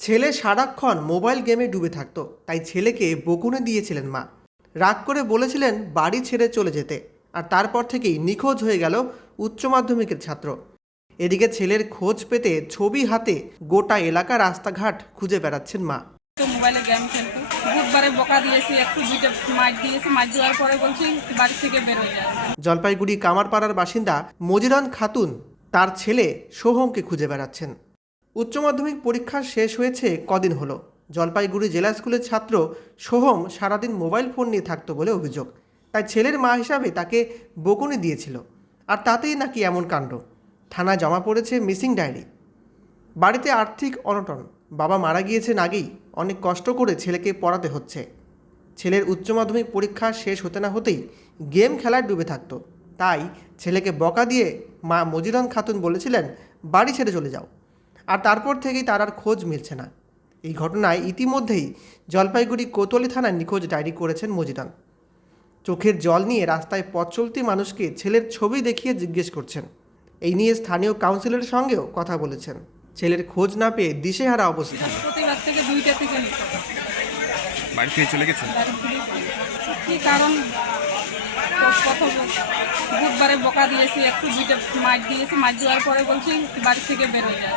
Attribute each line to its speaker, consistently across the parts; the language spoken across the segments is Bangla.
Speaker 1: ছেলে সারাক্ষণ মোবাইল গেমে ডুবে থাকতো তাই ছেলেকে বকুনে দিয়েছিলেন মা। রাগ করে বলেছিলেন বাড়ি ছেড়ে চলে যেতে আর তারপর থেকেই নিখোঁজ হয়ে গেল উচ্চ মাধ্যমিকের ছাত্র। এদিকে ছেলের খোঁজ পেতে ছবি হাতে গোটা এলাকা রাস্তাঘাট খুঁজে বেড়াচ্ছেন মা।
Speaker 2: মোবাইলে গেম খেলতো। বুধবারে বকা দিয়েছি একটু দুইটা মাইট দিয়েছি মাইট দেওয়ার পরে বলছি বাড়ি থেকে বেরোয় যায়
Speaker 1: জলপাইগুড়ি কামারপাড়ার বাসিন্দা মজিরান খাতুন তার ছেলে সোহমকে খুঁজে বেড়াচ্ছেন। উচ্চ মাধ্যমিক পরীক্ষা শেষ হয়েছে কদিন হলো? জলপাইগুড়ি জেলা স্কুলের ছাত্র সোহম সারাদিন মোবাইল ফোন নিয়ে থাকতো বলে অভিযোগ। তাই ছেলের মা হিসাবে তাকে বকুনি দিয়েছিল। আর তাতেই নাকি এমন কাণ্ড। থানায় জমা পড়েছে মিসিং ডায়েরি। বাড়িতে আর্থিক অনটন। বাবা মারা গিয়েছেন আগেই। অনেক কষ্ট করে ছেলেকে পড়াতে হচ্ছে। ছেলের উচ্চ মাধ্যমিক পরীক্ষা শেষ হতে না হতেই গেম খেলায় ডুবে থাকতো। তাই ছেলেকে বকা দিয়ে মা মজিরান খাতুন বলেছিলেন, বাড়ি ছেড়ে চলে যাও। আর তারপর থেকেই তার আর খোঁজ মিলছে না। এই ঘটনায় ইতিমধ্যেই জলপাইগুড়ি কোতোয়ালি থানায় নিখোঁজ ডায়েরি করেছেন মজিরান চোখের জল নিয়ে রাস্তায় পথ চলতি মানুষকে ছেলের ছবি দেখিয়ে জিজ্ঞেস করছেন। এই নিয়ে স্থানীয় কাউন্সিলের সঙ্গেও কথা বলেছেন। ছেলের খোঁজ না পেয়ে দিশেহারা অবস্থা।
Speaker 3: বাড়ি থেকে চলে গেছে?
Speaker 2: কি কারণ? কত বুধবারে বকা দিয়েছি একটু দুইটা মাইট দিয়েছি মাইট দেওয়ার পরে বলছি বাড়ি থেকে বেরোয় যায়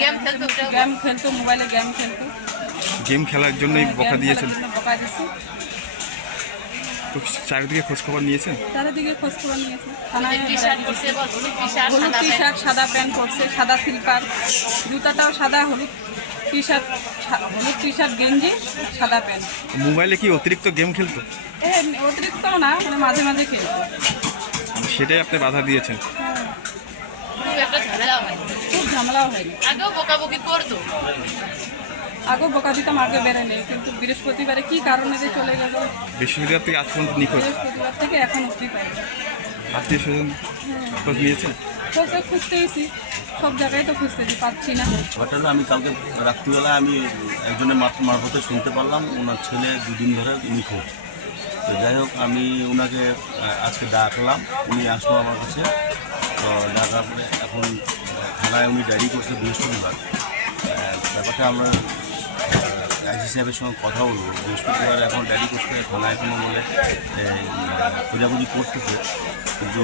Speaker 4: গেম খেলতো
Speaker 2: গেম খেলতো মোবাইলে গেম খেলতো।
Speaker 3: গেম খেলার জন্যই বকা দিয়েছেন?
Speaker 2: জন্য বকা দিয়েছি।
Speaker 3: তো চারিদিকে খোঁজ খবর নিয়েছেন?
Speaker 2: চারিদিকে খোঁজ খবর নিয়েছে। থানায়
Speaker 4: টি শার্ট পরছে হলুদ টি শার্ট
Speaker 2: টি শার্ট সাদা প্যান্ট পরছে সাদা স্লিপার। জুতাটাও সাদা হলুদ। টি শার্ট হলুদ টি শার্ট গেঞ্জি সাদা প্যান্ট।
Speaker 3: মোবাইলে কি অতিরিক্ত গেম খেলতো?
Speaker 2: এ অতিরিক্ত না মানে মাঝে মাঝে খেলতো।
Speaker 3: সেটাই আপনি বাধা দিয়েছেন।
Speaker 4: খুব হয়
Speaker 2: ঝামেলাও হয়নি।
Speaker 4: আগেও বকাবকি করতো।
Speaker 2: আগেও বোকা দিতাম আগে বেরোলে কিন্তু বৃহস্পতিবারে কি কারণে যে চলে গেল?
Speaker 3: বিশ্ববিদ্যালয় থেকে আজ পর্যন্ত নিখোঁজ।
Speaker 2: বৃহস্পতিবার থেকে এখন উঠতে পারি
Speaker 3: আত্মীয় স্বজন খোঁজ নিয়েছেন?
Speaker 2: খোঁজে খুঁজতেইছি সব জায়গায় তো খুঁজতেছি পাচ্ছি না।
Speaker 5: ঘটনা আমি কালকে রাত্রিবেলায় আমি একজনের মার- মারফতে শুনতে পারলাম, ওনার ছেলে দুদিন ধরে নিখোঁজ। তো যাই হোক, আমি ওনাকে আজকে ডাকলাম, উনি আসলো আমার কাছে। তো ডাকার এখন থানায় উনি ডায়েরি করছে বৃহস্পতিবার। ব্যাপারটা আমরা আইসি সাহেবের সঙ্গে কথা বলব। বৃহস্পতিবার এখন ডায়েরি করতে থানায় এখনও বলে খোঁজাখুঁজি করতেছে। কিন্তু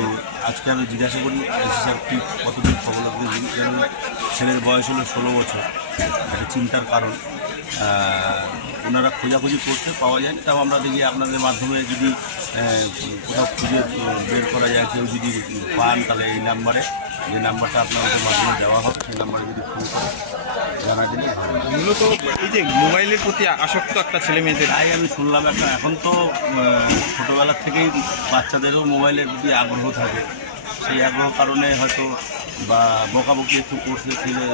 Speaker 5: আজকে আমি জিজ্ঞাসা করি আইসি সাহেব ঠিক কতদিন খবর লাগবে ছেলের বয়স হলো ষোলো বছর। একটা চিন্তার কারণ। ওনারা খোঁজাখুঁজি করতে পাওয়া যায়। তাও আমরা দেখি আপনাদের মাধ্যমে যদি কোথাও খুঁজে বের করা যায়, কেউ যদি পান, তাহলে এই নাম্বারে, যে নাম্বারটা আপনাদের মাধ্যমে দেওয়া হবে, সেই নাম্বারে যদি ফোন করে।
Speaker 3: মূলত এই যে মোবাইলের প্রতি আসক্ত একটা ছেলে মেয়েদের।
Speaker 5: তাই আমি শুনলাম একটা, এখন তো ছোটোবেলার থেকেই বাচ্চাদেরও মোবাইলের প্রতি আগ্রহ থাকে। সেই আগ্রহ কারণে হয়তো বা বকাবকি একটু করছে ছেলে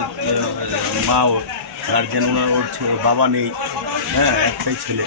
Speaker 5: মা ওর গার্জেন ওর বাবা নেই হ্যাঁ একটাই ছেলে।